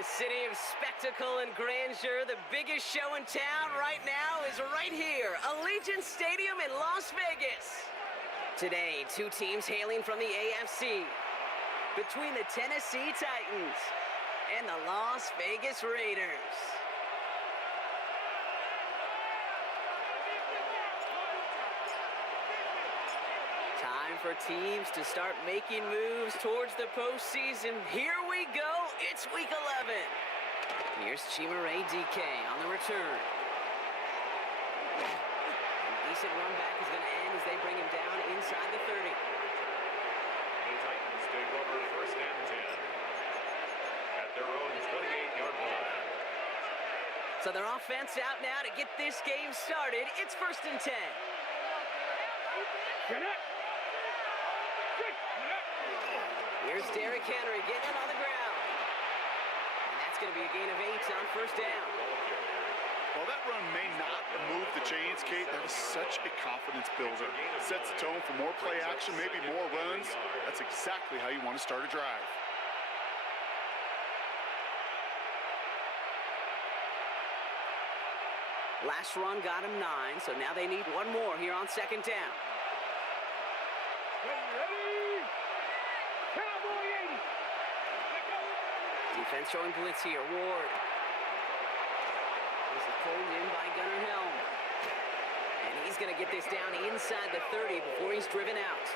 the city of spectacle and grandeur, the biggest show in town right now is right here, Allegiant Stadium in Las Vegas. Today, two teams hailing from the AFC, between the Tennessee Titans and the Las Vegas Raiders. Time for teams to start making moves towards the postseason. Here we go. It's Week 11. Here's Chimere DK on the return. And a decent run back is going to end as they bring him down inside the 30. The Titans take over first and 10 at their own 28-yard line. So their offense out now to get this game started. It's first and 10. Here's Derrick Henry getting it on the ground. And that's going to be a gain of 8 on first down. Well, that run may not move the chains, Kate. That is such a confidence builder. It sets the tone for more play action, maybe more runs. That's exactly how you want to start a drive. Last run got him 9, so now they need one more here on second down. Defense showing blitz here. Ward. This is pulled in by Gunnar Helm. And he's going to get this down inside the 30 before he's driven out.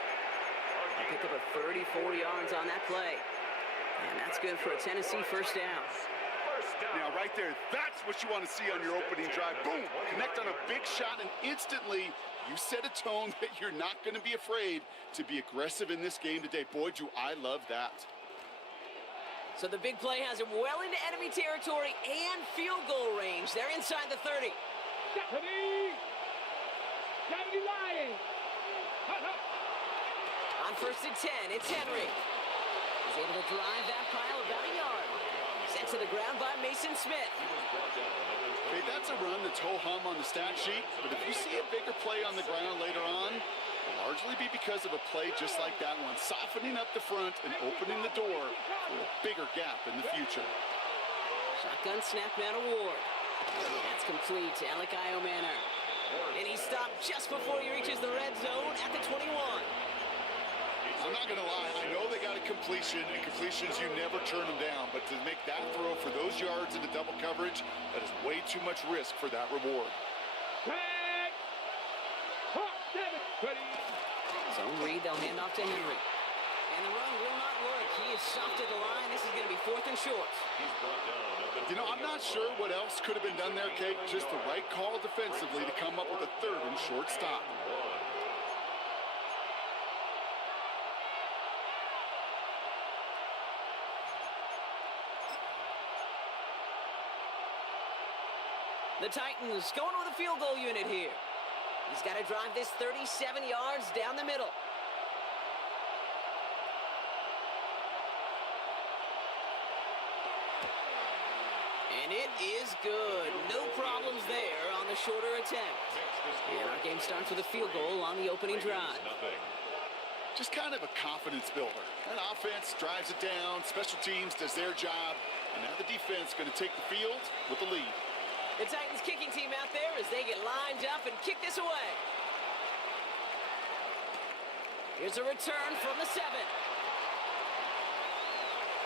He'll pick up a 34 yards on that play. And that's good for a Tennessee first down. Now, right there, that's what you want to see on your opening drive. Boom! Connect on a big shot, and instantly you set a tone that you're not going to be afraid to be aggressive in this game today. Boy, do I love that. So the big play has him well into enemy territory and field goal range. They're inside the 30. On first and 10, it's Henry. He's able to drive that pile about a yard. Sent to the ground by Mason Smith. Okay, that's a run that's ho-hum on the stat sheet, but if you see a bigger play on the ground later on, it'll largely be because of a play just like that one, softening up the front and opening the door for a bigger gap in the future. Shotgun snap now to Ward. That's complete to Alec Iomanner. And he stopped just before he reaches the red zone at the 21. I'm not going to lie, I know they got a completion, and completions, you never turn them down, but to make that throw for those yards into double coverage, that is way too much risk for that reward. Zone read, they'll hand off to Henry. And the run will not work. He is soft at the line. This is going to be fourth and short. You know, I'm not sure what else could have been done there, Kate. Just the right call defensively to come up with a third and short stop. The Titans going with a field goal unit here. He's got to drive this 37 yards down the middle. And it is good. No problems there on the shorter attempt. And our game starts with a field goal on the opening drive. Just kind of a confidence builder. That offense drives it down, special teams does their job, and now the defense going to take the field with the lead. The Titans kicking team out there as they get lined up and kick this away. Here's a return from the 7.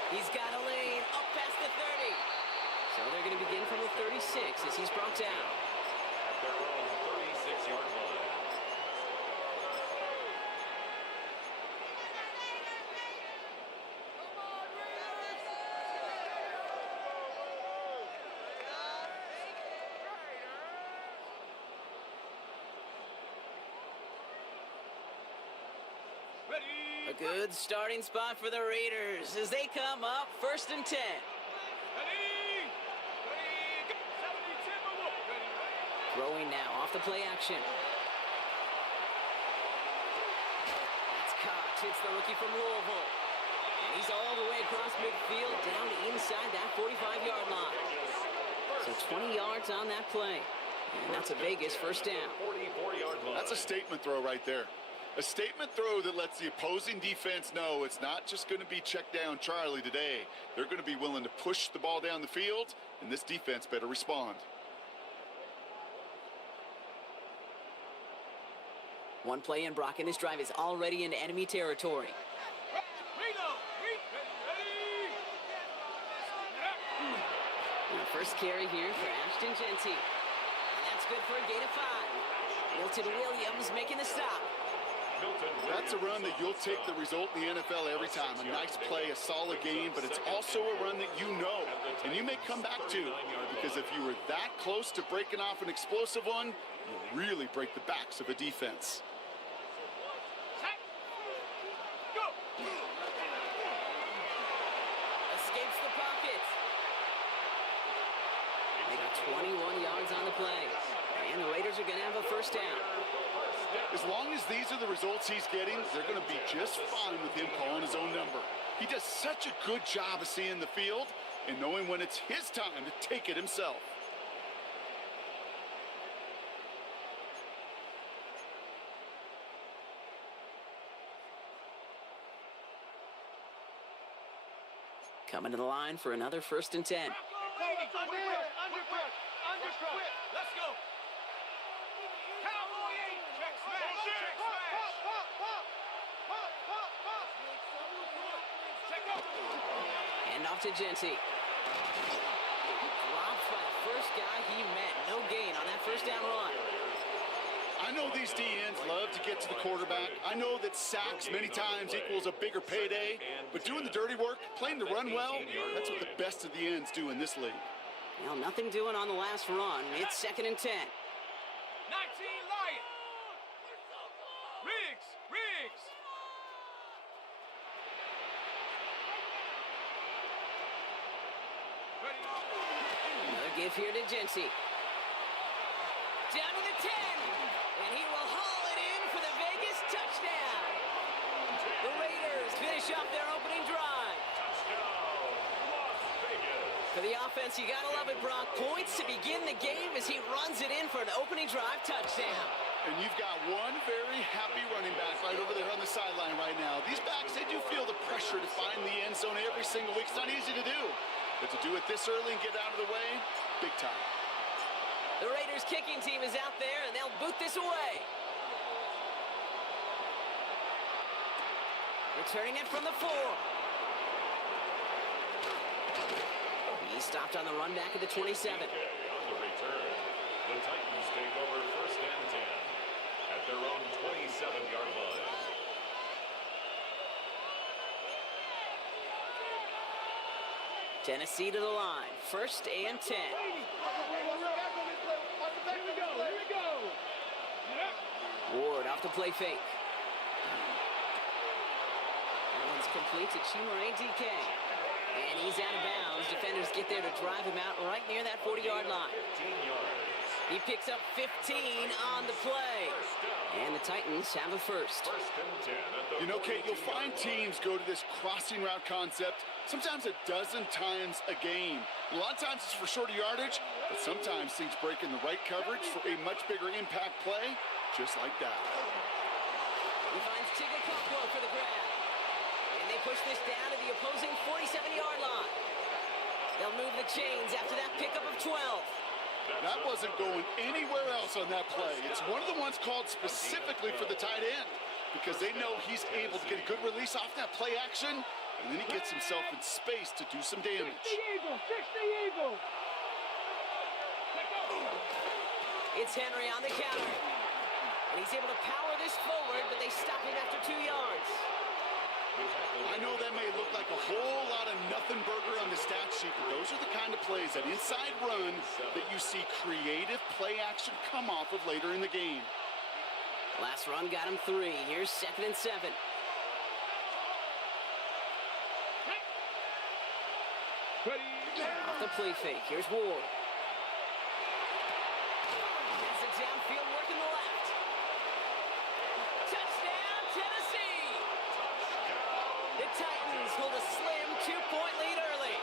He's got a lane up past the 30. So they're going to begin from the 36 as he's brought down. At their own 36-yard line. A good starting spot for the Raiders as they come up first and 10. Throwing now off the play action. That's caught. It's the rookie from Louisville. And he's all the way across midfield down to inside that 45-yard line. So 20 yards on that play. And that's a Vegas first down. That's a statement throw right there. A statement throw that lets the opposing defense know it's not just going to be check down Charlie today. They're going to be willing to push the ball down the field, and this defense better respond. One play in, Brock, and this drive is already into enemy territory. And the first carry here for Ashton Genty. And that's good for a gain of 5. Milton Williams making the stop. That's a run that you'll take the result in the NFL every time. A nice play, a solid game, but it's also a run that you know, and you may come back to, because if you were that close to breaking off an explosive one, you really break the backs of a defense. Escapes the pocket. They got 21 yards on the play. And the Raiders are going to have a first down. As long as these are the results he's getting, they're going to be just fine with him calling his own number. He does such a good job of seeing the field and knowing when it's his time to take it himself. Coming to the line for another 1st and 10. Let's go. And off to Genty. Dropped by the first guy he met. No gain on that first down run. I know these DNs love to get to the quarterback. I know that sacks many times equals a bigger payday, but doing the dirty work, playing the run well, that's what the best of the ends do in this league. Well, nothing doing on the last run. It's 2nd and 10. 19 Lion. Riggs. Another give here to Genty. Down to the 10. And he will haul it in for the Vegas touchdown. The Raiders finish off their opening drive. Touchdown, Las Vegas. For the offense, you gotta love it, Brock. Points to begin the game as he runs it in for an opening drive touchdown. And you've got one very happy running back right over there on the sideline right now. These backs, they do feel the pressure to find the end zone every single week. It's not easy to do. But to do it this early and get out of the way, big time. The Raiders kicking team is out there, and they'll boot this away. Returning it from the 4. He stopped on the run back at the 27. On the return, the Titans take over 1st and 10 at their own 27-yard line. Tennessee to the line. 1st and 10. Ward off the play fake. That one's complete to Chimere DK. And he's out of bounds. Defenders get there to drive him out right near that 40-yard line. 15 yards. He picks up 15 on the play. And the Titans have a first. 1st and 10 at the You know, Kate, you'll 42-yard find line. teams go to this crossing route concept sometimes a dozen times a game. A lot of times it's for shorter yardage, but sometimes things break in the right coverage for a much bigger impact play, just like that. He finds Tigger Coppola for the grab. And they push this down to the opposing 47-yard line. They'll move the chains after that pickup of 12. That wasn't going anywhere else on that play. It's one of the ones called specifically for the tight end because they know he's able to get a good release off that play action, and then he gets himself in space to do some damage. It's Henry on the counter. And he's able to power this forward, but they stop him after 2 yards. I know that may look like a whole lot of nothing burger on the stat sheet, but those are the kind of plays, that inside run, that you see creative play action come off of later in the game. Last run got him 3. Here's 2nd and 7. Off the play fake. Here's Ward. Has it downfield, working the left. Touchdown, Tennessee! The Titans hold a slim 2-point lead early.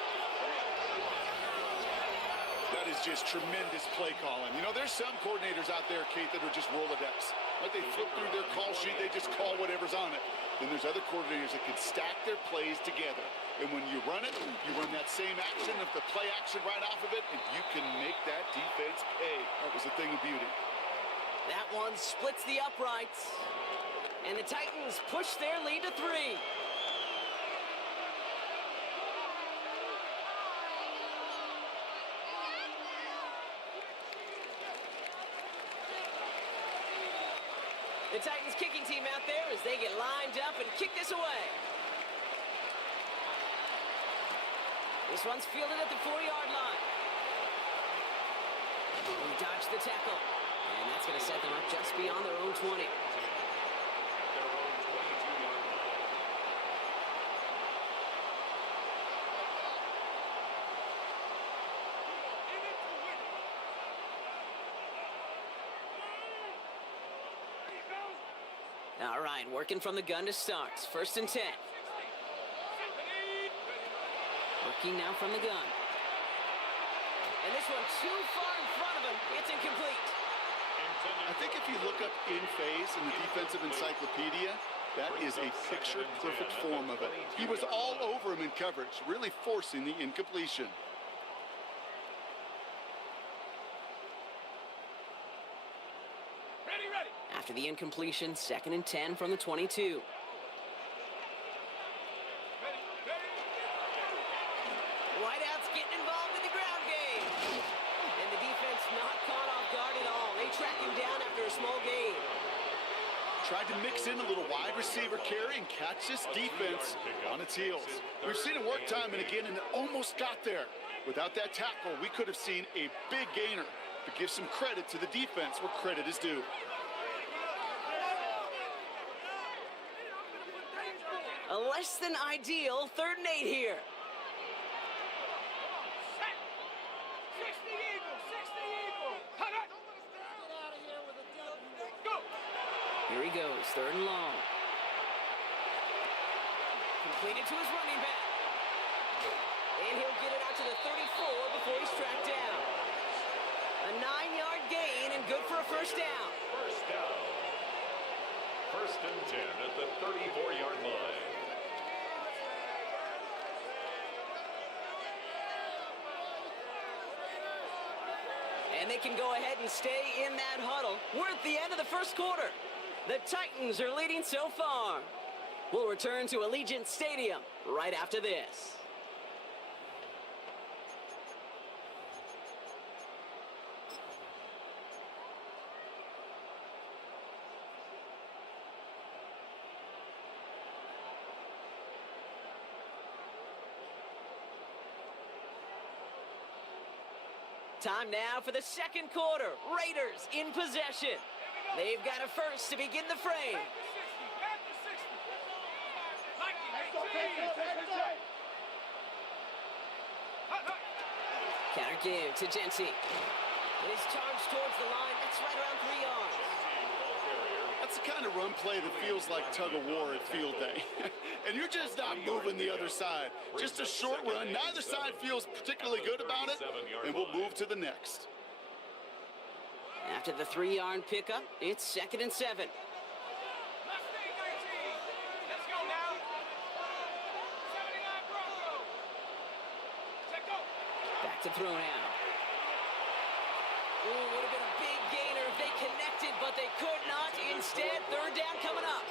That is just tremendous play calling. You know, there's some coordinators out there, Kate, that are just Rolodex. Like they flip through their call sheet, they they just call whatever's on it. Then there's other coordinators that can stack their plays together. And when you run it, you run that same action of the play action right off of it, and you can make that defense pay. That was a thing of beauty. That one splits the uprights. And the Titans push their lead to 3. The Titans kicking team out there as they get lined up and kick this away. This one's fielded at the 4-yard line. They dodged the tackle. And that's going to set them up just beyond their own 20. All right, working from the gun to start. 1st and 10. Working now from the gun. And this one too far in front of him. It's incomplete. I think if you look up in phase in the defensive encyclopedia, that is a picture-perfect form of it. He was all over him in coverage, really forcing the incompletion. After the incompletion, 2nd and 10 from the 22. Wideouts getting involved in the ground game. And the defense not caught off guard at all. They track him down after a small gain. Tried to mix in a little wide receiver carry and catch this defense on its heels. We've seen it work time and again, and it almost got there. Without that tackle, we could have seen a big gainer. But give some credit to the defense where credit is due. A less than ideal 3rd and 8 here. Here he goes, 3rd and long. Completed to his running back. And he'll get it out to the 34 before he's tracked down. A 9-yard gain and good for a 1st down. 1st down. 1st and 10 at the 34-yard line. And they can go ahead and stay in that huddle. We're at the end of the 1st quarter. The Titans are leading so far. We'll return to Allegiant Stadium right after this. Time now for the 2nd quarter. Raiders in possession. They've got a first to begin the frame. Counter give to Jency. It is charged towards the line. That's right around 3 yards. That's the kind of run play that feels like tug-of-war at field day. And you're just not moving the other side. Just a short run. Neither side feels particularly good about it, and we'll move to the next. After the 3-yard pickup, it's 2nd and 7. Back to throw now. Ooh, would have been a big gainer if they connected, but they could not. Instead, 3rd down coming up.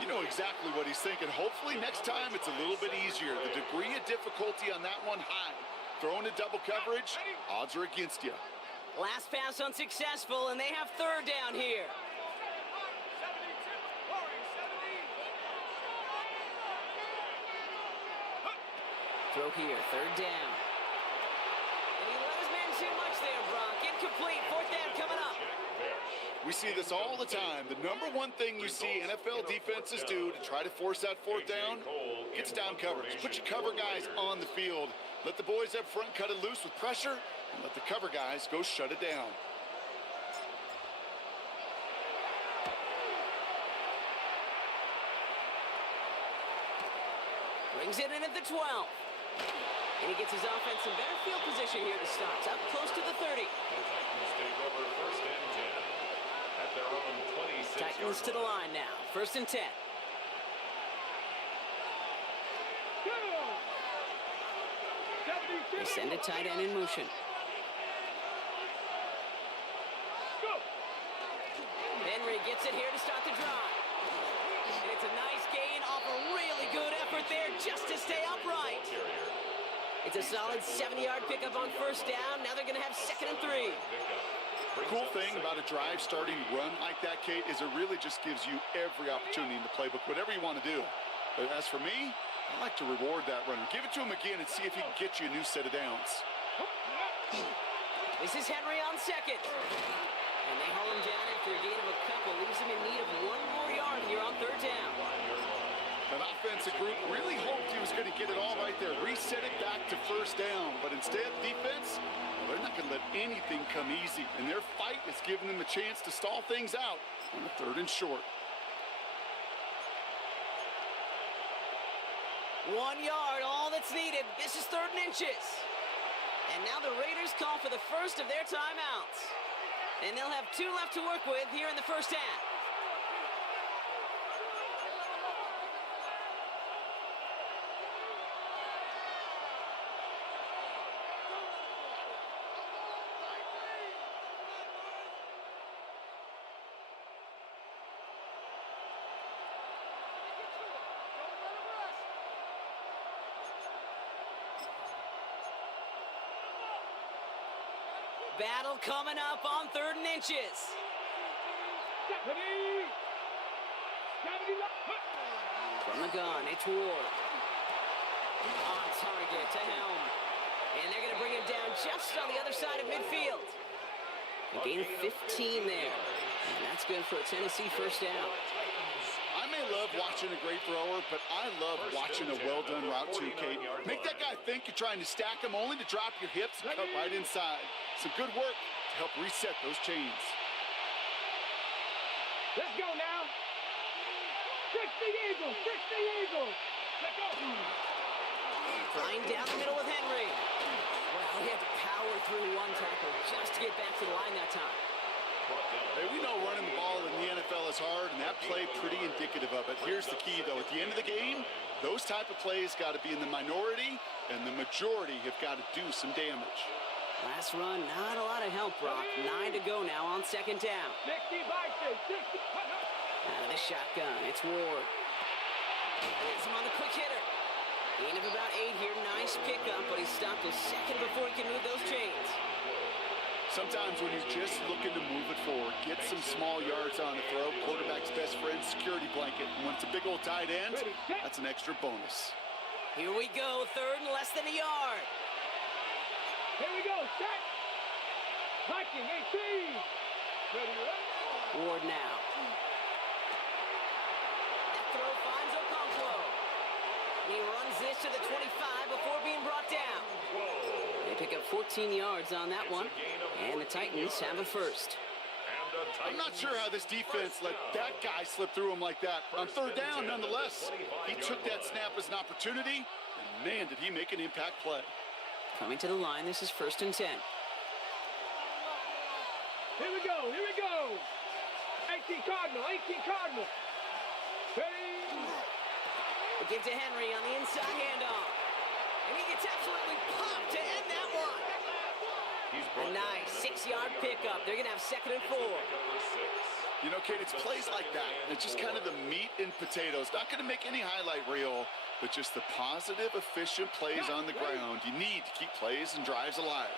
You know exactly what he's thinking. Hopefully next time it's a little bit easier. The degree of difficulty on that one high. Throwing to double coverage, odds are against you. Last pass unsuccessful, and they have 3rd down here. Throw here, 3rd down. And he let his man too much there, Brock. Incomplete, 4th down coming up. We see this all the time. The number one thing you see NFL defenses do to try to force that 4th down, gets down coverage. Put your cover guys on the field. Let the boys up front cut it loose with pressure, and let the cover guys go shut it down. Brings it in at the 12. And he gets his offense in better field position here to start. It's up close to the 30. The Titans take over 1st and 10 at their own 26. Titans to the line now. 1st and 10. They send a tight end in motion. Henry gets it here to start the drive. And it's a nice gain off a really good effort there just to stay upright. It's a solid 70-yard pickup on 1st down. Now they're going to have 2nd and 3. The cool thing about a drive starting run like that, Kate, is it really just gives you every opportunity in the playbook, whatever you want to do. But as for me, I like to reward that runner. Give it to him again and see if he can get you a new set of downs. This is Henry on 2nd. And they haul him down after a gain of a couple. Leaves him in need of 1 more yard here on 3rd down. That offensive group really hoped he was going to get it all right there. Reset it back to 1st down. But instead, defense, they're not going to let anything come easy. And their fight is giving them a chance to stall things out on the 3rd and short. 1 yard, all that's needed. This is 3rd and inches. And now the Raiders call for the first of their timeouts. And they'll have 2 left to work with here in the 1st half. Battle coming up on 3rd and inches. From the gun, it's Ward. On target to Helm. And they're going to bring him down just on the other side of midfield. A gain of 15 there. And that's good for a Tennessee 1st down. I may love watching a great thrower, but I love watching a well-done route too, Kate. Make that guy think you're trying to stack him only to drop your hips and cut right inside. Some good work to help reset those chains. Let's go now. 60 Eagles, 60 Eagles. Let's go. Flying down the middle with Henry. Well, he had to power through 1 tackle just to get back to the line that time. Hey, we know running the ball in the NFL is hard, and that play pretty indicative of it. Here's the key, though. At the end of the game, those type of plays got to be in the minority, and the majority have got to do some damage. Last run, not a lot of help, Brock. 9 to go now on 2nd down. 60 Bison, 60. Out of the shotgun, it's Ward. Hits him on the quick hitter. Gain of about 8 here. Nice pickup, but he stopped a second before he can move those chains. Sometimes when you're just looking to move it forward, get some small yards on the throw, quarterback's best friend, security blanket. And when it's a big old tight end, that's an extra bonus. Here we go, 3rd and less than a yard. Here we go, set. Viking, 18. Ready, ready. Ward now. That throw finds Okonkwo. He runs this to the 25 before being brought down. They pick up 14 yards on that one, and the Titans have a 1st. I'm not sure how this defense let that guy slip through him like that. On 3rd down, nonetheless, he took that snap as an opportunity, and man, did he make an impact play. Coming to the line, this is 1st and 10. Here we go, here we go. 18 Cardinal, 18 Cardinal. Ready. They give to Henry on the inside handoff. And he gets absolutely popped to end that one. A nice 6-yard pickup. They're going to have 2nd and 4. You know, Kate, it's plays like that. It's just kind of the meat and potatoes. Not going to make any highlight reel, but just the positive, efficient plays on the ground. You need to keep plays and drives alive.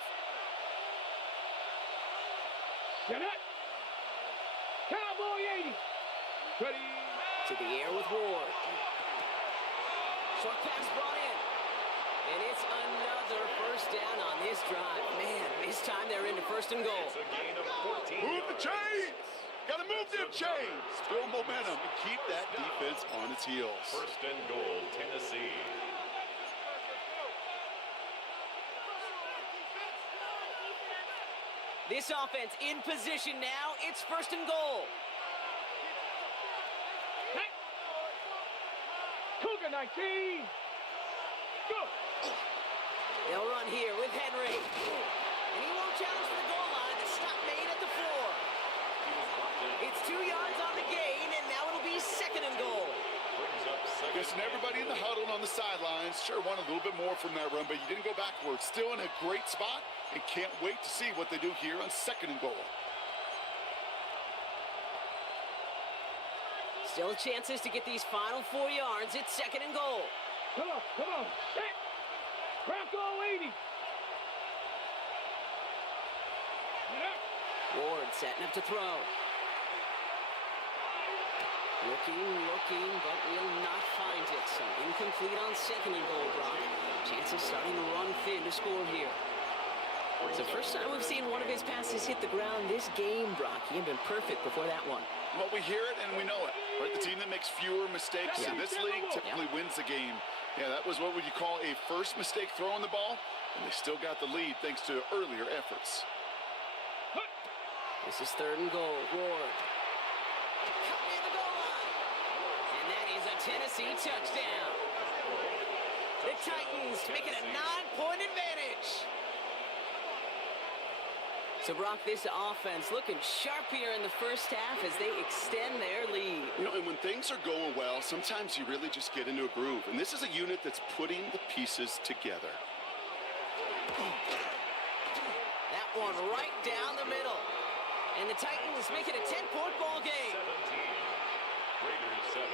Get it. Cowboy 80. Ready. To the air with Ward. Short pass brought in. And it's another 1st down on this drive. Man, this time they're into 1st and goal. Move the chains! Gotta move them chains! Build momentum and keep that defense on its heels. 1st and goal, Tennessee. This offense in position now. It's 1st and goal. Hey. Cougar 19. Go. They'll run here with Henry. And he won't challenge for the goal line. The stop made at the 4. It's 2 yards on the gain, and now it'll be second and goal. Brings up second. Guessing everybody in the huddle and on the sidelines sure wanted a little bit more from that run, but you didn't go backwards. Still in a great spot, and can't wait to see what they do here on second and goal. Still chances to get these final 4 yards. It's second and goal. Come on. Set. Bronco 80. Ward setting up to throw. Looking, but will not find it. So incomplete on second and goal, Brock. Chances starting to run thin to score here. It's the first time we've seen one of his passes hit the ground this game, Brock. He had been perfect before that one. Well, we hear it and we know it. Right? The team that makes fewer mistakes in this league typically wins the game. Yeah, that was what would you call a first mistake throwing the ball, and they still got the lead thanks to earlier efforts. This is third and goal. Ward. Cut near the goal line. And that is a Tennessee touchdown. The Titans make it a 9-point advantage. So, Brock, this offense looking sharp here in the first half as they extend their lead. You know, and when things are going well, sometimes you really just get into a groove. And this is a unit that's putting the pieces together. That one right down the middle. And the Titans make it a 10-point ball game. 17. Raiders 7.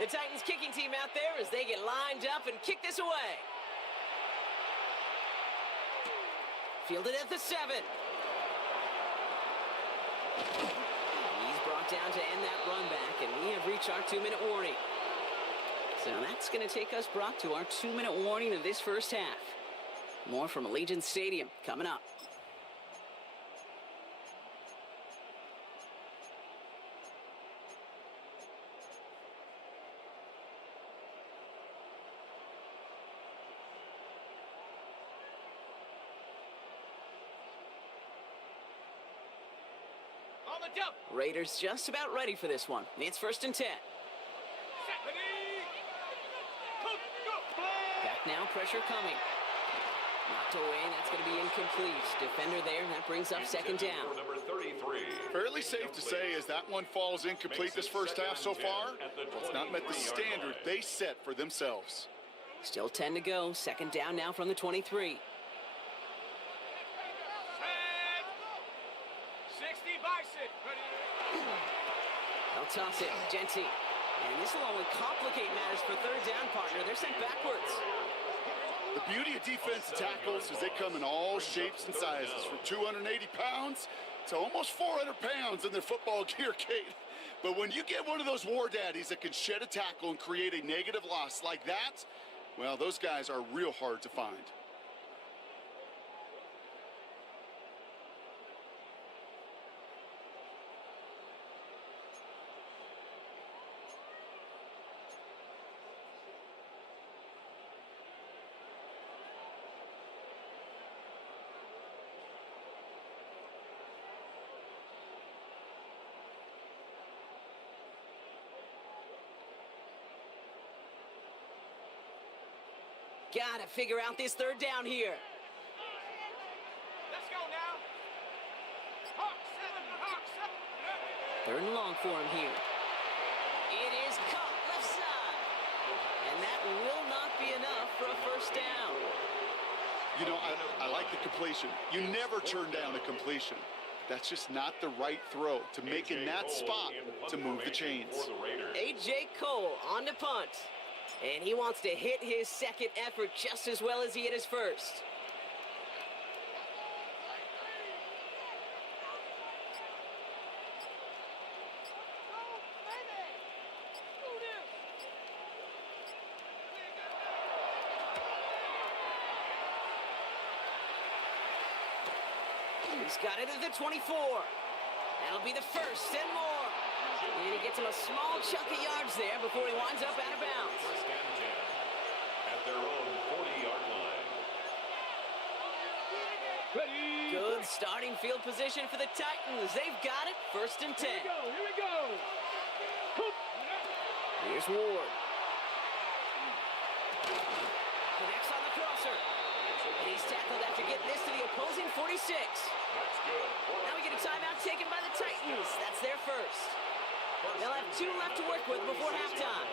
The Titans kicking team out there as they get lined up and kick this away. Fielded at the 7. He's brought down to end that run back, and we have reached our 2-minute warning. So that's going to take us, Brock, to our 2-minute warning of this first half. More from Allegiant Stadium coming up. On the jump. Raiders just about ready for this one. It's first and 10. Back now, pressure coming. Knocked away, that's going to be incomplete. Defender there, that brings up second down. Number 33. Fairly safe to say as that one falls incomplete this first half so far, it's not met the standard they set for themselves. Still 10 to go. Second down now from the 23. 60 Bison. They'll toss it. Genty. And this will only complicate matters for third down, partner. They're sent backwards. The beauty of defensive tackles is they come in all shapes and sizes, from 280 pounds to almost 400 pounds in their football gear, Kate. But when you get one of those war daddies that can shed a tackle and create a negative loss like that, well, those guys are real hard to find. Gotta figure out this third down here. Let's go now. Hawk 7. Third and long for him here. It is caught left side. And that will not be enough for a first down. You know, I like the completion. You never turn down a completion. That's just not the right throw to make in that spot to move the chains. A.J. Cole on to punt. And he wants to hit his second effort just as well as he hit his first. He's got it at the 24. That'll be the first and more. And he gets him a small chunk of yards there before he winds up out of bounds. First and 10 at their own 40-yard line. Good starting field position for the Titans. They've got it. First and 10. Here we go. Here's Ward. Connects on the crosser. And he's tackled after getting this to the opposing 46. That's good. Now we get a timeout taken by the Titans. That's their first. They'll have 2 left to work with before halftime.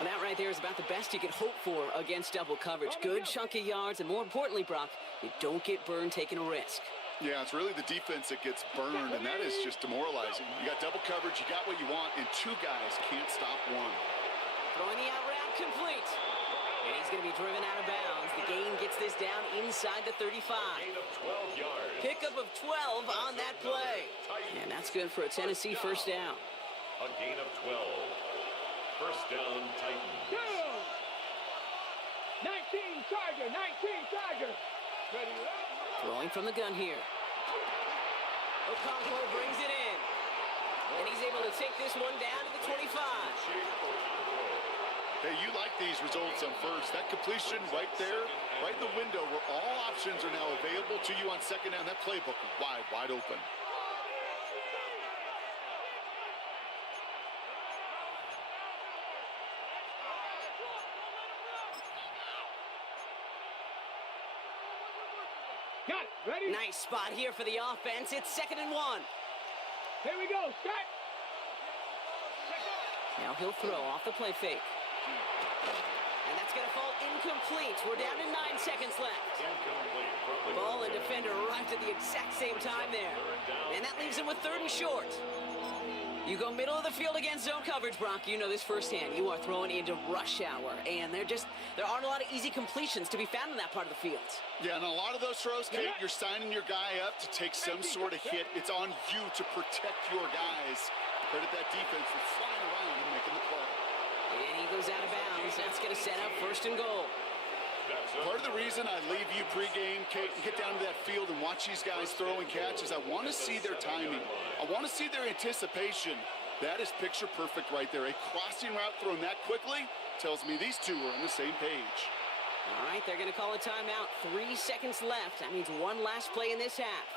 Well, that right there is about the best you could hope for against double coverage. Good chunk of yards, and more importantly, Brock, you don't get burned taking a risk. Yeah, it's really the defense that gets burned, and that is just demoralizing. You got double coverage, you got what you want, and 2 guys can't stop one. Throwing the out route complete. And he's going to be driven out of bounds. The gain gets this down inside the 35. Gain of 12 yards. Pickup of 12 on that play. And that's good for a Tennessee first down. A gain of 12. First down, Titans. Go! 19 Charger, 19 Charger. Ready up. Throwing from the gun here. Okonkwo brings it in. And he's able to take this one down to the 25. Hey, you like these results on first. That completion right there, right in the window where all options are now available to you on second down. That playbook wide open. Got it. Ready? Nice spot here for the offense. It's 2nd and 1. Here we go. Set. Now he'll throw off the play fake. And that's going to fall incomplete. We're down to 9 seconds left. Incomplete. Ball and defender arrived at the exact same time there. And that leaves him with 3rd and short. You go middle of the field against zone coverage, Brock. You know this firsthand. You are throwing into rush hour. And there aren't a lot of easy completions to be found in that part of the field. Yeah, and a lot of those throws, Kate, you're signing your guy up to take some sort of hit. It's on you to protect your guys. Credit that defense for flying around and making the play. And he goes out of bounds. That's going to set up 1st and goal. Part of the reason I leave you pregame, Kate, and get down to that field and watch these guys throw and catch is I want to see their timing. I want to see their anticipation. That is picture perfect right there. A crossing route thrown that quickly tells me these two are on the same page. All right, they're going to call a timeout. 3 seconds left. That means one last play in this half.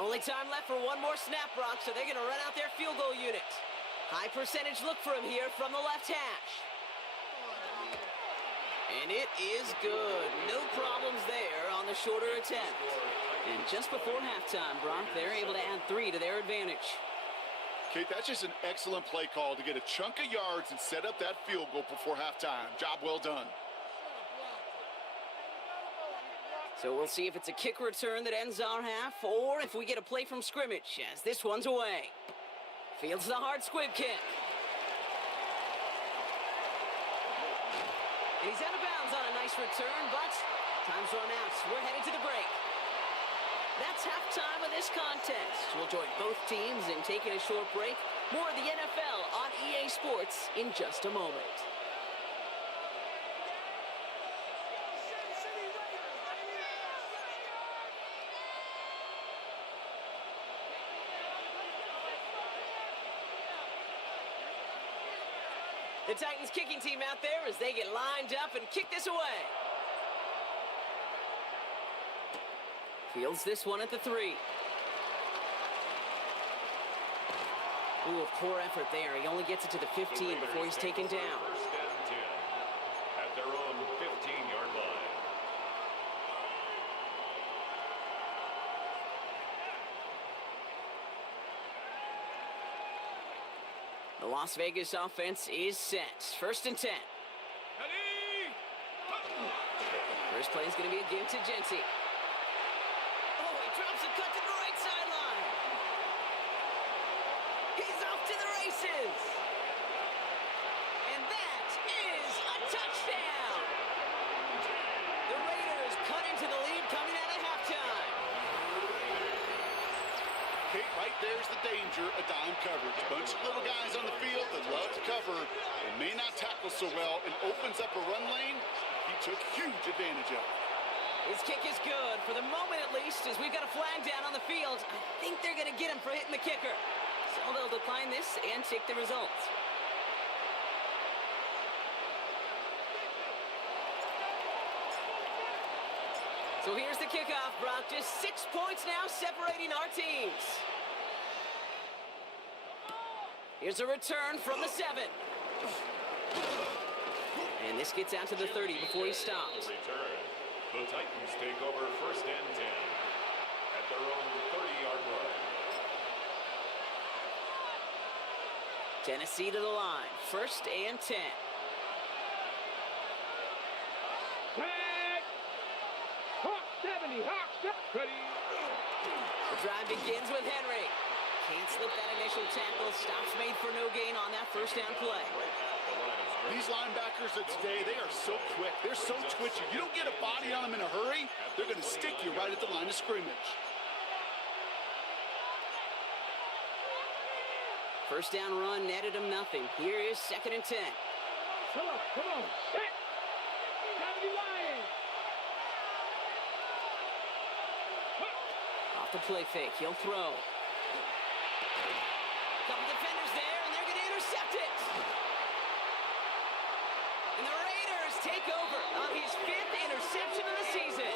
Only time left for one more snap, Brock, so they're going to run out their field goal unit. High percentage look for him here from the left hash. And it is good. No problems there on the shorter attempt. And just before halftime, Brock, they're able to add 3 to their advantage. Kate, that's just an excellent play call to get a chunk of yards and set up that field goal before halftime. Job well done. So we'll see if it's a kick return that ends our half, or if we get a play from scrimmage, as this one's away. Fields the hard squib kick. And he's out of bounds on a nice return, but time's run out. We're headed to the break. That's halftime of this contest. We'll join both teams in taking a short break. More of the NFL on EA Sports in just a moment. The Titans kicking team out there as they get lined up and kick this away. Fields this one at the 3. Ooh, a poor effort there. He only gets it to the 15 before he's taken down. First and 10 at their own 15-yard line. The Las Vegas offense is set. 1st and 10. Ready? First play is going to be a give to Jency. Oh, he drops a cut to the right sideline. He's off to the races. And that is a touchdown. The Raiders cut into the lead coming out of halftime. Kate, right there's the danger of dime coverage. Bunch of little guys on the field that love to cover and may not tackle so well, and opens up a run lane he took huge advantage of. His kick is good, for the moment at least, as we've got a flag down on the field. I think they're going to get him for hitting the kicker. So they'll decline this and take the results. So here's the kickoff, Brock. Just 6 points now separating our teams. Here's a return from the 7. And this gets out to the 30 before he stops. Return. The Titans take over first and 10 at their own 30-yard line. Tennessee to the line, first and 10. Flag. Hawk 70. Hawk 70. Ready. The drive begins with Henry. Can't slip that initial tackle. Stops made for no gain on that first down play. These linebackers of today, they are so quick. They're so twitchy. You don't get a body on them in a hurry, they're going to stick you right at the line of scrimmage. First down run netted him nothing. Here is second and 10. Come on. Set. 70 Lions. Off the play fake, he'll throw. Couple defenders there, and they're going to intercept it. And the Raiders take over on his 5th interception of the season.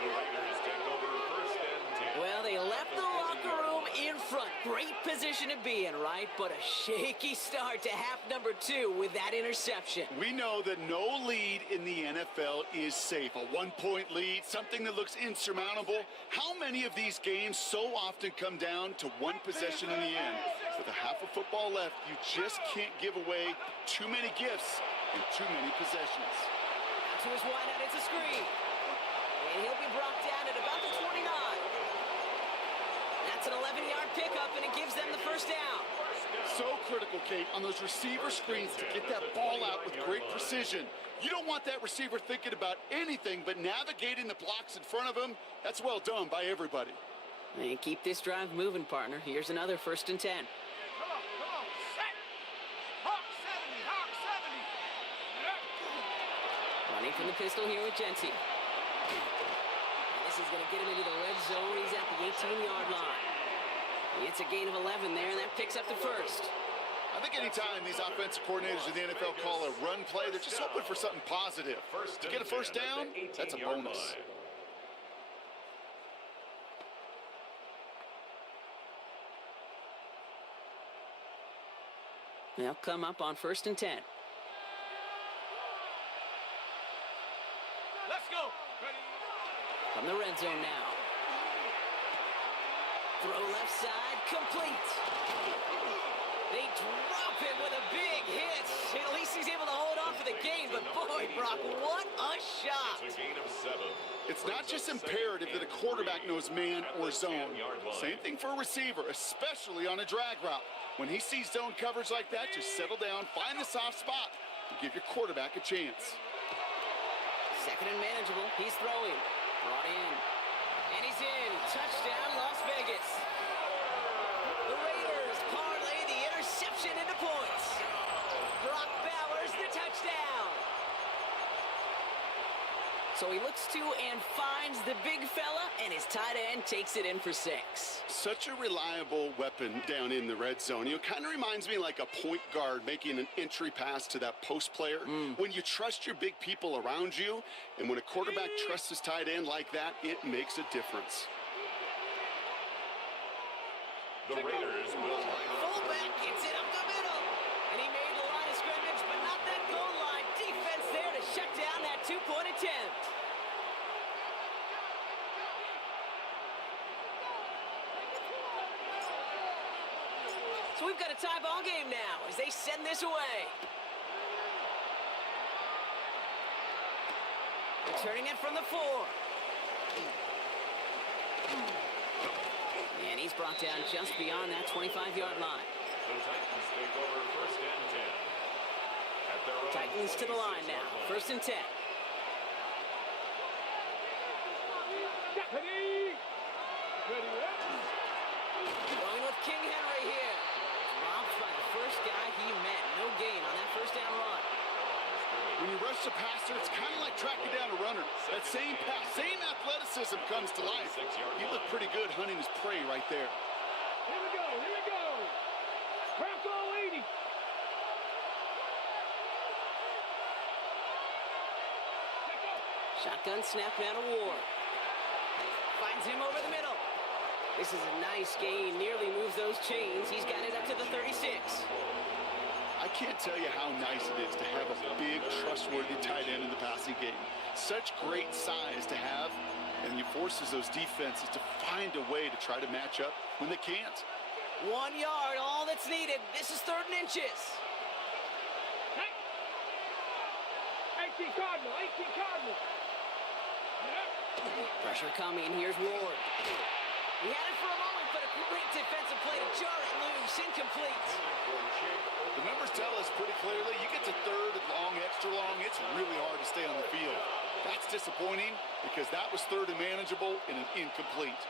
The Raiders take over first and 10. Well, they left the locker room in front. Great position to be in, right? But a shaky start to half number 2 with that interception. We know that no lead in the NFL is safe. A one-point lead, something that looks insurmountable. How many of these games so often come down to one possession in the end? With a half of football left, you just can't give away too many gifts and too many possessions. Out to his wideout, it's a screen. And he'll be brought down at about the 29. That's an 11-yard pickup, and it gives them the first down. So critical, Kate, on those receiver screens to get that ball out with great precision. You don't want that receiver thinking about anything but navigating the blocks in front of him. That's well done by everybody. And keep this drive moving, partner. Here's another first and 10. Come on. Set. Hawk 70. Hawk 70. Running from the pistol here with Genty. This is going to get him into the red zone. He's at the 18-yard line. It's a gain of 11 there, and that picks up the first. I think anytime these offensive coordinators in the NFL call a run play, they're just hoping for something positive. To get a first down, that's a bonus. They'll come up on first and 10. Let's go. Ready. From the red zone now. Throw left side, complete. They drop him with a big hit. At least he's able to hold on for the game, but boy, Brock, what a shot. It's a gain of 7. It's not just imperative that a quarterback knows man or zone. Same thing for a receiver, especially on a drag route. When he sees zone coverage like that, just settle down, find the soft spot, and give your quarterback a chance. Second and manageable. He's throwing. Brought in. And he's in. Touchdown, Las Vegas. The Raiders parlay the interception into points. Brock Bowers, the touchdown. So he looks to and finds the big fella, and his tight end takes it in for 6. Such a reliable weapon down in the red zone. You know, kind of reminds me like a point guard making an entry pass to that post player. When you trust your big people around you, and when a quarterback trusts his tight end like that, it makes a difference. The Raiders will line up. Fullback gets it up the middle. And he made the line of scrimmage, but not that goal line. Defense there to shut down that two-point attempt. So we've got a tie ball game now as they send this away. Returning it from the 4. And he's brought down just beyond that 25-yard line. The Titans take over first and 10. At their own Titans to the line now. 46-yard line. First and 10. Ready. Going with King Henry here. Dropped by the first guy he met. No gain on that first down run. When you rush the passer, it's kind of like tracking down a runner. That same pass, same athleticism comes to life. He looked pretty good hunting his prey right there. Here we go. Bronco 80. Shotgun snap now to Ward. Finds him over the middle. This is a nice gain. Nearly moves those chains. He's got it up to the 36. I can't tell you how nice it is to have a big, trustworthy tight end in the passing game. Such great size to have, and he forces those defenses to find a way to try to match up when they can't. 1 yard, all that's needed. This is 3rd and inches. 18 Cardinal, 18 Cardinal. Pressure coming, here's Ward. He had it for a moment, but a great defensive play to jar it loose, incomplete. The numbers tell us pretty clearly, you get to 3rd and long, extra long, it's really hard to stay on the field. That's disappointing because that was 3rd and manageable and an incomplete.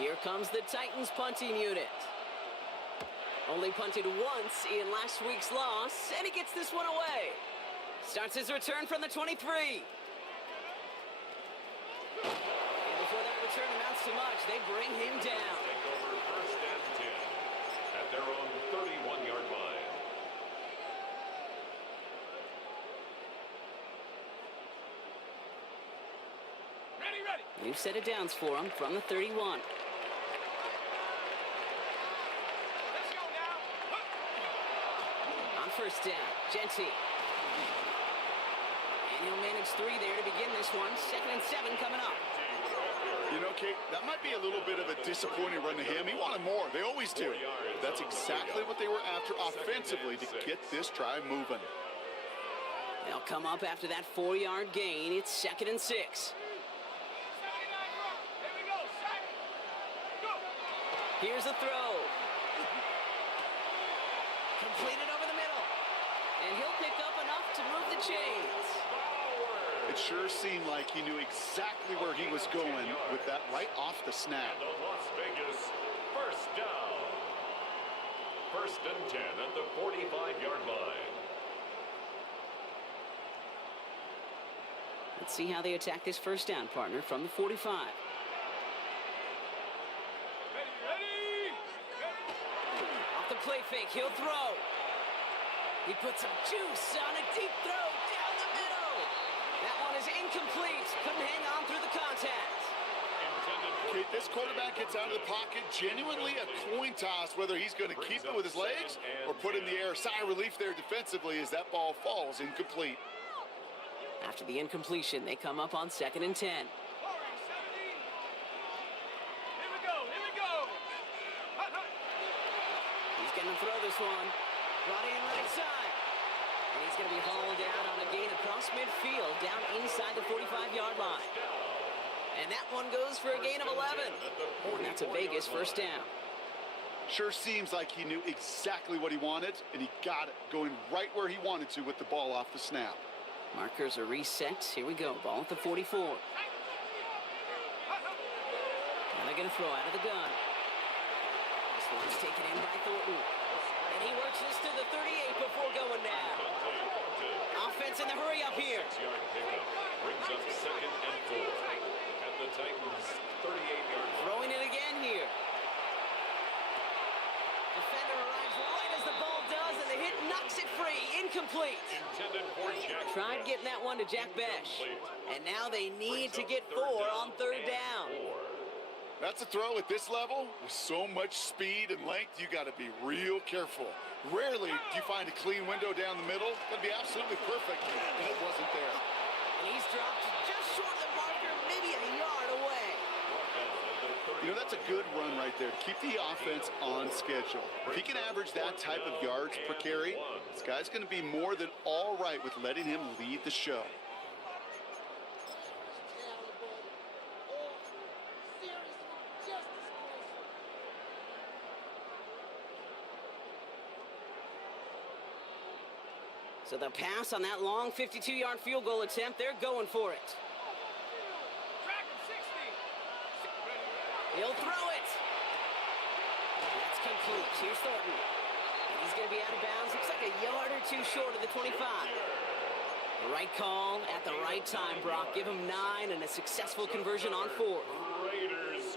Here comes the Titans punting unit. Only punted once in last week's loss, and he gets this one away. Starts his return from the 23. And before that return amounts to much, they bring him down. Take over 1st and 10 at their own 31-yard line. Ready, ready. New set of downs for him from the 31. Let's go now. On 1st down, Genty. And he'll manage 3 there to begin this one. 2nd and 7 coming up. You know, Kate, that might be a little bit of a disappointing run to him. He wanted more. They always do. That's exactly what they were after offensively to get this drive moving. They'll come up after that 4-yard gain. It's 2nd and 6. 79 run. Here we go. Set. Go. Here's the throw. Completed over the middle. And he'll pick up enough to move the chains. It sure seemed like he knew exactly where he was going with that right off the snap. And the Las Vegas 1st down. 1st and 10 at the 45-yard line. Let's see how they attack this 1st down, partner, from the 45. Ready, ready. Off the play fake, he'll throw. He puts some juice on a deep throw down the middle. That one is incomplete. Couldn't hang on through the contact. Okay, this quarterback gets out of the pocket, genuinely a coin toss whether he's going to keep it with his legs or put in the air. Sigh of relief there defensively as that ball falls incomplete. After the incompletion, they come up on 2nd and 10. Here we go. Here we go. Hut, hut. He's going to throw this one. Brought in right side. And he's going to be hauled out on a gain across midfield, down inside the 45-yard line. And that one goes for a gain of 11. And that's a Vegas 1st down. Sure seems like he knew exactly what he wanted, and he got it, going right where he wanted to with the ball off the snap. Markers are reset. Here we go. Ball at the 44. And they're going to throw out of the gun. This one's taken in by Thornton. And he works this to the 38 before going down. Offense in the hurry up here. 6-yard pickup brings up 2nd and 4 at the Titans 38-yard line. Throwing it again here. Defender arrives right as the ball does, and the hit knocks it free. Incomplete. Intended for Jack Tried Besh. getting that one to Jack Besh. And now they need to get 4 on 3rd down. That's a throw at this level. With so much speed and length, you got to be real careful. Rarely do you find a clean window down the middle. That'd be absolutely perfect, and it wasn't there. And he's dropped just short of the marker, maybe a yard away. You know, that's a good run right there. Keep the offense on schedule. If he can average that type of yards per carry, this guy's going to be more than all right with letting him lead the show. So the pass on that long 52-yard field goal attempt, they're going for it. Track him 60. He'll throw it. That's complete. Here's Thornton. And he's going to be out of bounds. Looks like a yard or 2 short of the 25. The right call at the right time, Brock. Give him 9 and a successful conversion on 4.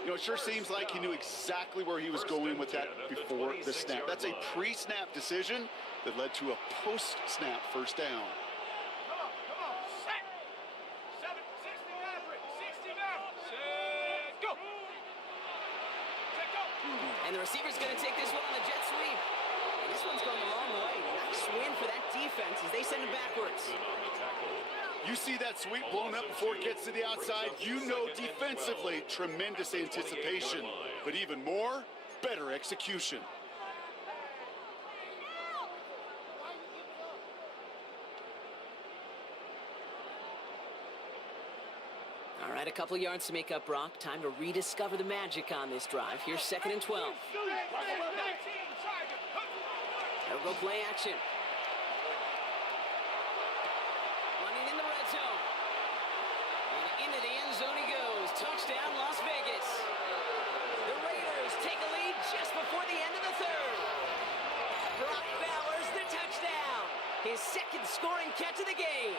You know, it sure seems like he knew exactly where he was going with that before the snap. That's a pre-snap decision that led to a post-snap 1st down. Come on. Set. 7, 60 average. 60 now. Set. Go. Set, go. And the receiver's going to take this one on the jet sweep. And this one's going the long way. Nice win for that defense as they send him backwards. You see that sweep blown up before it gets to the outside, you know defensively, tremendous anticipation. But even more, better execution. All right, a couple yards to make up, Brock. Time to rediscover the magic on this drive. Here's 2nd and 12. They'll go play action. Running in the red zone. And into the end zone he goes. Touchdown, Las Vegas. The Raiders take a lead just before the end of the 3rd. Brock Bowers, the touchdown. His 2nd scoring catch of the game.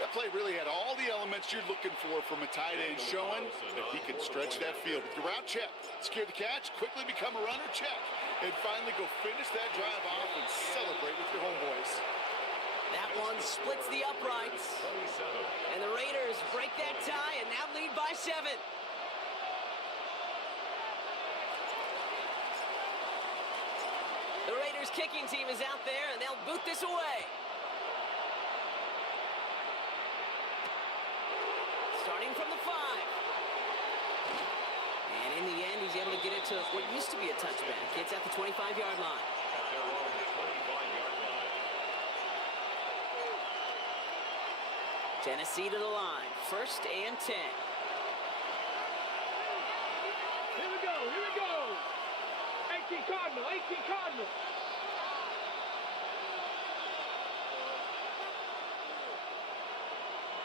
That play really had all the elements you're looking for from a tight end, showing that he can stretch that field. With the route check, secure the catch, quickly become a runner check, and finally go finish that drive off and celebrate with your homeboys. That one splits the uprights. And the Raiders break that tie and now lead by 7. The Raiders kicking team is out there and they'll boot this away. Starting from the 5. And in the end, he's able to get it to what used to be a touchback. It's at the 25-yard line. At their own 25-yard line. Tennessee to the line. 1st and 10. Here we go, here we go. 18 Cardinal, 18 Cardinal.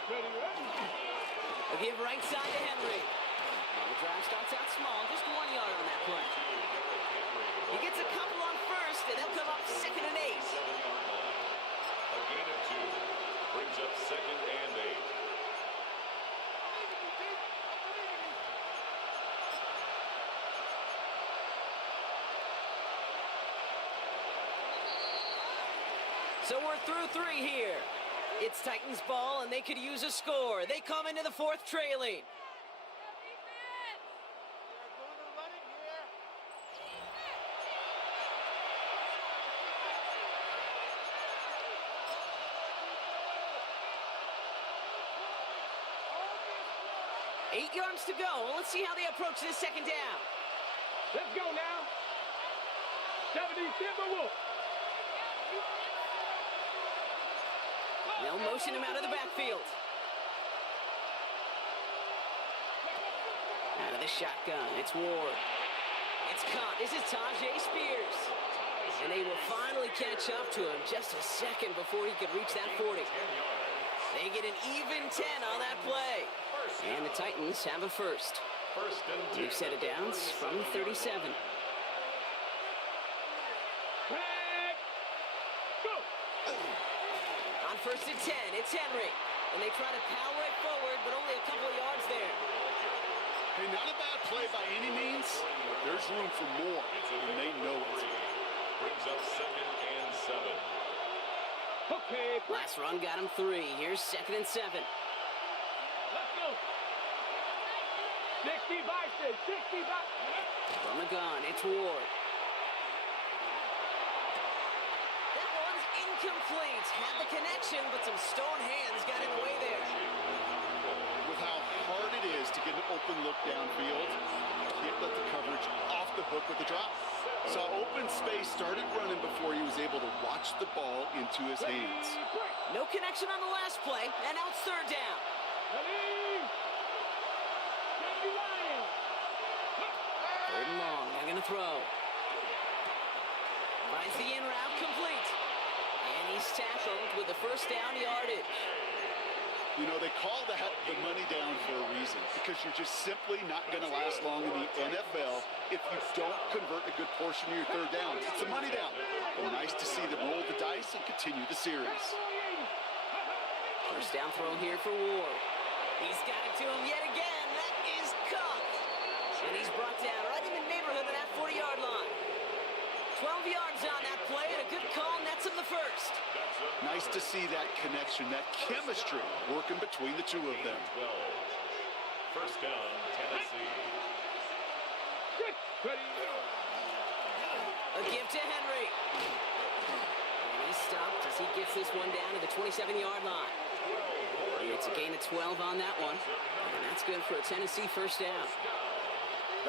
Ready, ready. A give right side to Henry. Well, the drive starts out small, just 1 yard on that play. He gets a couple on 1st, and they'll come up 2nd and 8. A gain of 2 brings up 2nd and 8. So we're through 3 here. It's Titans ball, and they could use a score. They come into the 4th trailing. Eight yards to go. Let's see how they approach this 2nd down. Let's go now. 70 Timberwolves. They'll motion him out of the backfield. Out of the shotgun, it's Ward. It's caught. This is Tajay Spears. And they will finally catch up to him just a second before he could reach that 40. They get an even 10 on that play. And the Titans have a 1st. New set of downs from 37. On 1st and 10, it's Henry. And they try to power it forward, but only a couple of yards there. Hey, not a bad play by any means, but there's room for more, and they know it. Brings up 2nd and 7. Okay. Last run got him 3. Here's 2nd and 7. Let's go. 60 Bison, 60 Bison. From the gun, it's Ward. That one's incomplete. Had the connection, but some stone hands got in the way there. With how hard it is to get an open look downfield, you can't let the coverage off the hook with the drop. Saw open space, started running before he was able to watch the ball into his hands. No connection on the last play, and now it's 3rd down. Third and long, they're gonna throw. Finds the in route complete. And he's tackled with the 1st down yardage. You know, they call that the money down for a reason, because you're just simply not going to last long in the NFL if you don't convert a good portion of your 3rd downs. It's a money down. And nice to see them roll the dice and continue the series. 1st down throw here for Ward. He's got it to him yet again. That is caught. And he's brought down right in the neighborhood of that 40-yard line. 12 yards on that play, and a good call nets him the 1st. Nice to see that connection, that chemistry working between the two of them. 12. 1st down, Tennessee. A give to Henry. as he gets this one down to the 27-yard line. It's a gain of 12 on that one, and that's good for a Tennessee first down.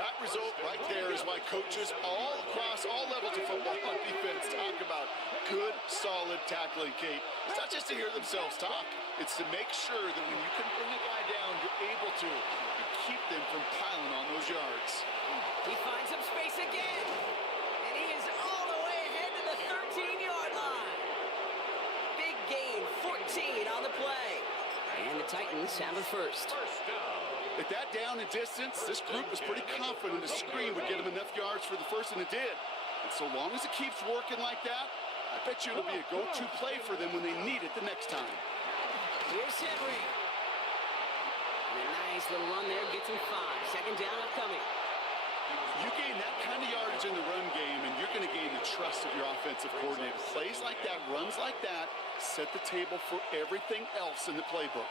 That result right there is why coaches all across all levels of football on defense talk about good, solid tackling, Kate. It's not just to hear themselves talk. It's to make sure that when you can bring a guy down, you're able to and keep them from piling on those yards. He finds some space again, and he is all the way ahead to the 13-yard line. Big gain, 14 on the play. And the Titans have a first. At that down and distance, this group was pretty confident a screen would get them enough yards for the first, and it did. And so long as it keeps working like that, I bet you it'll be a go-to play for them when they need it the next time. Here's Henry. And a nice little run there, gets him 5. Second down upcoming. You gain that kind of yardage in the run game, and you're going to gain the trust of your offensive coordinator. Plays like that, runs like that, set the table for everything else in the playbook.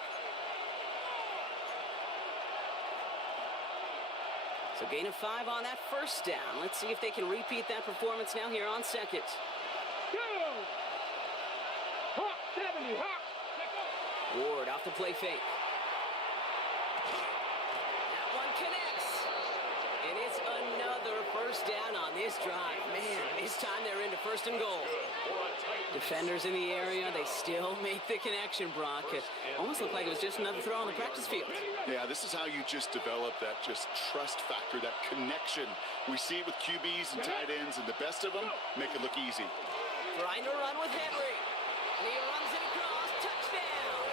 So gain of 5 on that first down. Let's see if they can repeat that performance now here on second. Go! Hawk 70, Hawk! Ward off the play fake. That one connects. And it's another first down on this drive. Man, this time they're into first and goal. Defenders in the area, they still make the connection, Brock. It almost looked like it was just another throw on the practice field. Yeah, this is how you just develop that just trust factor, that connection. We see it with QBs and tight ends, and the best of them make it look easy. Trying to run with Henry. And he runs it across. Touchdown.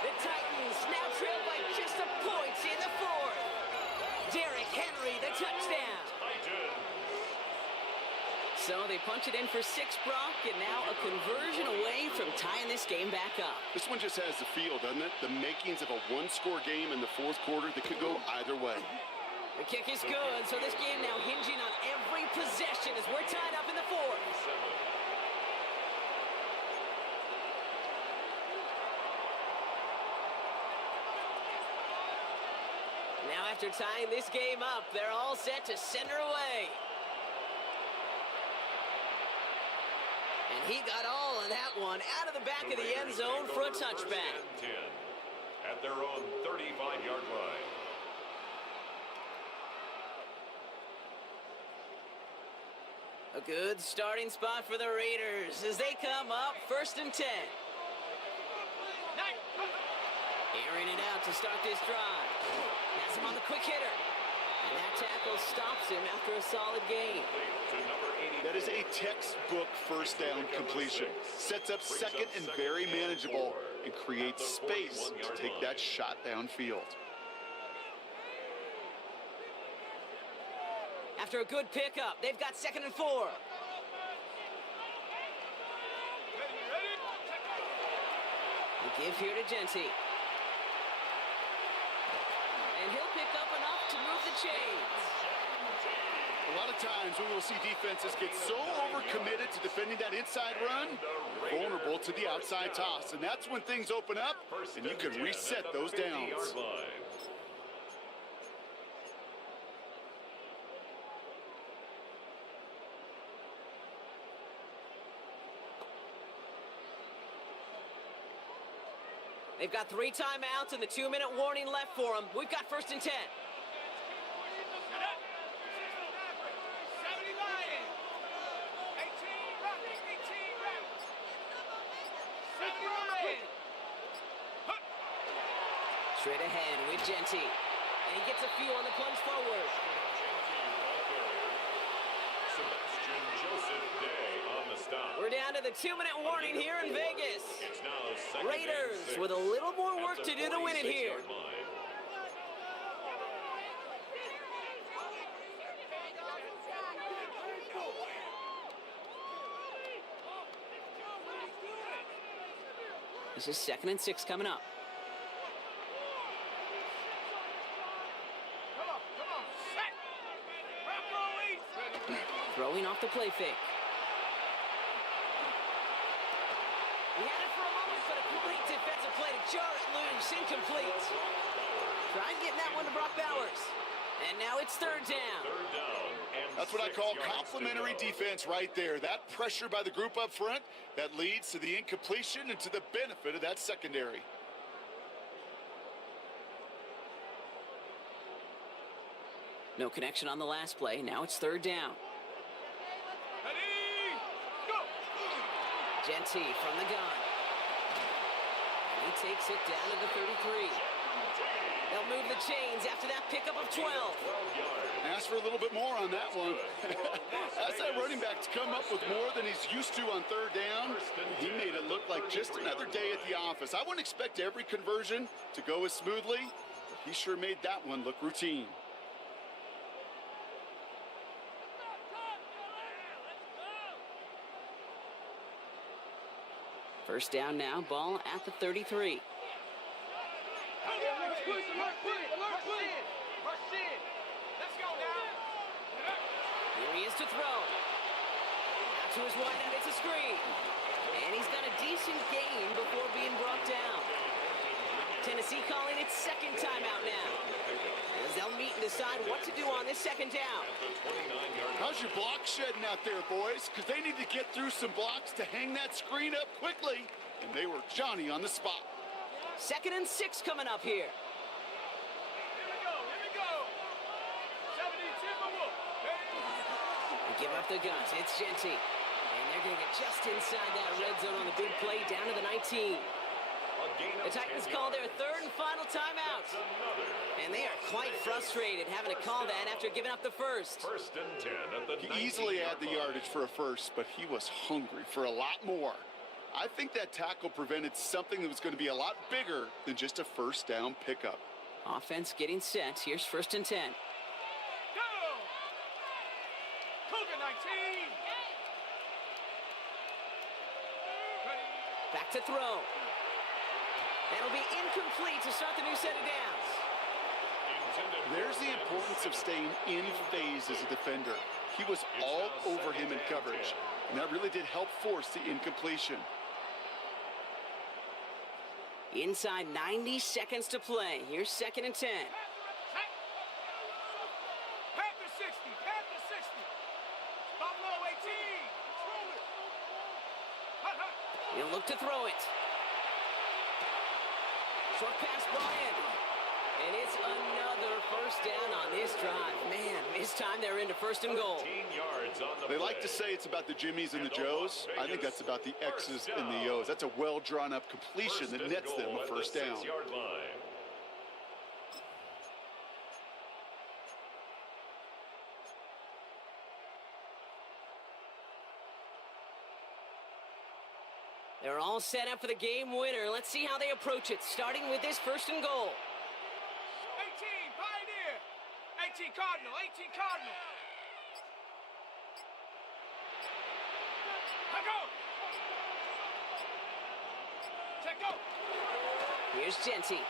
The Titans now trail by just a point in the fourth. Derrick Henry, the touchdown. So they punch it in for 6, Brock, and now a conversion away from tying this game back up. This one just has the feel, doesn't it? The makings of a one-score game in the fourth quarter that could go either way. The kick is good, so this game now hinging on every possession as we're tied up in the fourth. Now after tying this game up, they're all set to send her away. And he got all of that one out of the back of the end zone for a touchback. At their own 35-yard line. A good starting spot for the Raiders as they come up first and 10. Airing it out to start this drive. Has him on the quick hitter. And that tackle stops him after a solid gain. That is a textbook first down completion. Sets up second and very manageable and creates space to take that shot downfield. After a good pickup, they've got second and 4. The give here to Genty. And he'll pick up enough to move the chains. A lot of times we will see defenses get so overcommitted to defending that inside run, vulnerable to the outside toss. And that's when things open up and you can reset those downs. They've got 3 timeouts and the 2-minute warning left for them. We've got first and 10. Straight ahead with Genty. And he gets a few on the plunge forward. Sebastian Joseph Day on the stop. We're down to the 2-minute warning here in Vegas. It's now second Raiders and 6 with a little more work at to the do to win it here. 46-yard line. This is second and 6 coming up. Throwing off the play fake. He had it for a moment, but a great defensive play to jar it loose. Incomplete. Trying getting that one to Brock Bowers. And now it's third down. Third down and That's what I 6 call yards to complimentary go. defense right there. That pressure by the group up front, that leads to the incompletion and to the benefit of that secondary. No connection on the last play. Now it's third down. Ready, go! Genty from the gun. And he takes it down to the 33. They'll move the chains after that pickup of 12. 12 yards. Ask for a little bit more on that one. That's that running back to come up with more than he's used to on third down. He made it look like just another day at the office. I wouldn't expect every conversion to go as smoothly, but he sure made that one look routine. First down now, ball at the 33. Here he is to throw. Out to his wide end, it's a screen. And he's got a decent gain before being brought down. Tennessee calling its second timeout now, as they'll meet and decide what to do on this second down. How's your block shedding out there, boys? Because they need to get through some blocks to hang that screen up quickly. And they were Johnny on the spot. 2nd and 6 coming up here. They give up the guns. It's Genty. And they're going to get just inside that red zone on the big play down to the 19. The Titans call their third and final timeout. And they are quite frustrated having to call that after giving up the first. First and 10 at the He easily had the yardage for a first, but he was hungry for a lot more. I think that tackle prevented something that was going to be a lot bigger than just a first down pickup. Offense getting set. Here's 1st and 10. Go! Cougar 19! Back to throw. That'll be incomplete to start the new set of downs. There's the importance of staying in phase as a defender. He was all over him in coverage, and that really did help force the incompletion. Inside 90 seconds to play. Here's 2nd and 10. Panther 60, Panther 60. Buffalo 18. Throw it. He'll look to throw it. Short pass brought in. And it's another first down on this drive. Man, this time they're into 1st and goal. 15 yards on the They play. like to say it's about the Jimmies and the Joes. I think that's about the X's and the O's. That's a well-drawn-up completion First that and nets them goal a at the first down. 6-yard line. They're all set up for the game winner. Let's see how they approach it, starting with this 1st and goal. 18, Pioneer. 18, Cardinal. 18, Cardinal. Let go. Check go. Here's Genty.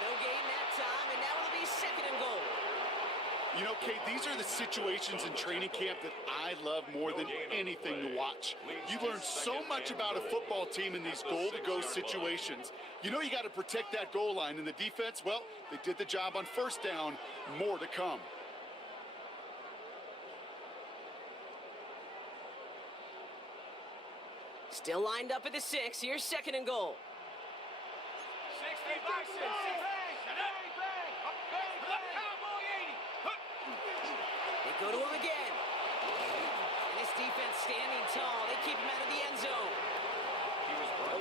No gain that time, and now it'll be 2nd and goal. You know, Kate, these are the situations in training camp that I love more than anything to watch. You learn so much about a football team in these goal-to-go situations. You know you got to protect that goal line, and the defense, well, they did the job on first down. More to come. Still lined up at the 6. Here's 2nd and goal. 60, Bison. 60. Cowboy 80. They go to him again. And this defense standing tall. They keep him out of the end zone.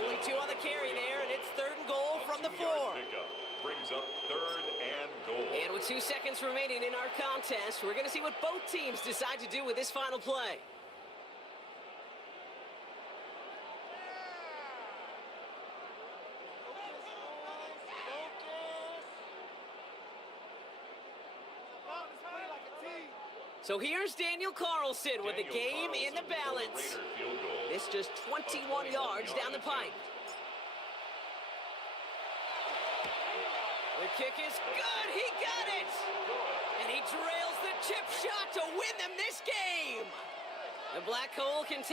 Only 2 on the carry there, and it's 3rd and goal from the 4. Brings up 3rd and goal. And with 2 seconds remaining in our contest, we're going to see what both teams decide to do with this final play. So here's Daniel Carlson with the game in the balance. This just 21 yards down the pipe. The kick is good. He got it. And he drills the chip shot to win them this game. The Black Hole can take